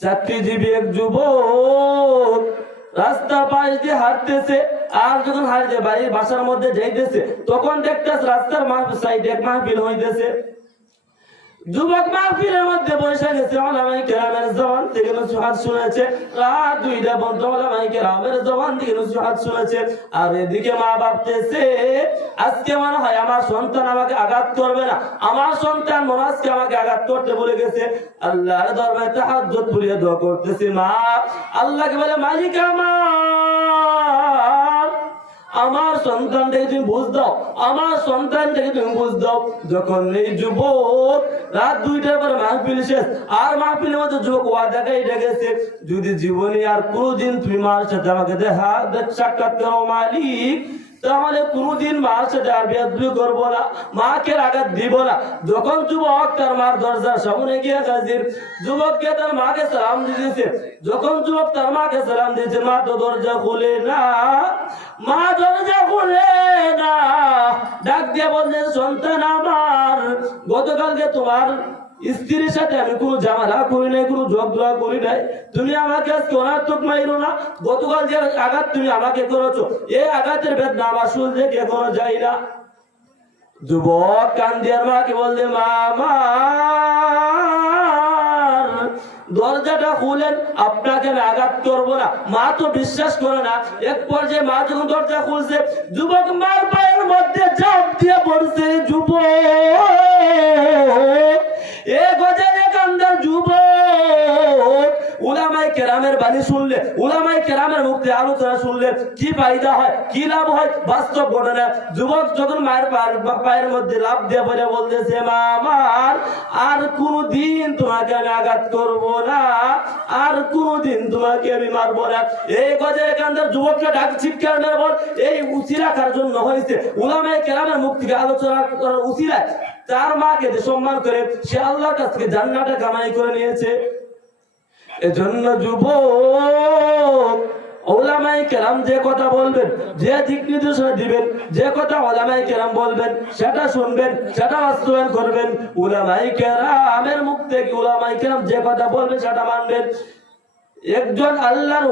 চাকরিজীবী এক যুবক রাস্তার পাশ দিয়ে হাঁটতেছে, আর যখন হাঁটতে বাড়ির বাসার মধ্যে যাইতেছে তখন দেখতেছে রাস্তার সাইডে এক মাহফিল হইতেছে। যুবক মাহফিলের মধ্যে বসে গেছে, ওলামায়ে কেরামের জবান থেকে নসিহত শুনেছে, রাত 2টা পর্যন্ত ওলামায়ে কেরামের জবান থেকে নসিহত শুনেছে। আর এদিকে মা ভাবতেছে আজকে মনে হয় আমার সন্তান আমাকে আঘাত করবে না, আমার সন্তান মনে হয় আজকে আমাকে আঘাত করতে বলে গেছে। আল্লাহর দরবারে তাহাজ্জুদ পড়িয়ে দোয়া করতেছে, মা আল্লাহকে বলে মালিক আমার সন্তানটাকে তুমি বুঝ দাও, আমার সন্তানটাকে তুমি বুঝ দাও। যখন এই যুবক রাত 2টার পরে মাহফিল শেষ, আর মাহফিলের মধ্যে যুবক ওয়াদা করে গেছে, যদি জীবনে আর কোনোদিন তুমি মার সাথে আমাকে সাক্ষাৎ করো মালিক, তাহলে কোনদিন মার সাথে আর বেয়াদবি করবো না, মাকে আঘাত দিব না। যখন যুবক তার মার দরজার সামনে গিয়ে হাজির, যুবককে তার মাকে সালাম দিয়েছে। যখন যুবক তার মাকে সালাম দিয়েছে, মা তো দরজা খুলে না, মা দরজা খুলে না, ডাক দিয়ে বললেন সন্তান আমার, গতকালকে তোমার স্ত্রীর সাথে আমি কোনো ঝামেলা করি নাই, কোনো ঝগড়া করি নাই, তুমি আমাকে আজকে অনার্থক মাইরো না। গতকাল যে আঘাত তুমি আমাকে করেছো, এই আঘাতের বেদনা আমার শুল থেকে এখনো যাই না। যুবক কান্দিয়ার মাকে বললে মা দরজাটা খুলেন, আপনাকে আমি আঘাত করবো না। মা তো বিশ্বাস করে না। এক পর্যায়ে মা যখন দরজা খুলছে, যুবক মার পায়ের মধ্যে চাপ দিয়ে পড়ছে। যুবক এ গজারে কান্দার যুবক উলামায়ে কেরামের বাণী শুনলে, উলামায়ে কেরামের মুখে আলোচনা শুনলে কি ফায়দা হয়, কি লাভ হয়, বাস্তব ঘটনা। যুবক যখন মায়ের পায়ের মধ্যে লাভ দিয়ে বলে বলতেছে মা আমার আর কোনদিন তোমাকে আমি আঘাত করবো না, আর কোনদিন তোমাকে আমি মারবো না। এই গজারে কান্দার যুবককে ডাক চিৎকার মেরে বল, এই উসিলা কার জন্য হয়েছে? উলামায়ে কেরামের মুখ থেকে আলোচনা করার উসিলা তার মাকে সম্মান করে সে আল্লাহর কাছ থেকে জান্নাতে কামাই করে নিয়েছে। এজন্য যুবক উলামায়ে কেরাম যে কথা বলবেন, যে দিক নির্দেশনা দিবেন, যে কথা উলামায়ে কেরাম বলবেন সেটা শুনবেন, সেটা বাস্তবায়ন করবেন। উলামায়ে কেরামের মুখ থেকে উলামায়ে কেরাম যে কথা বলবেন সেটা মানবেন। একজন আল্লাহর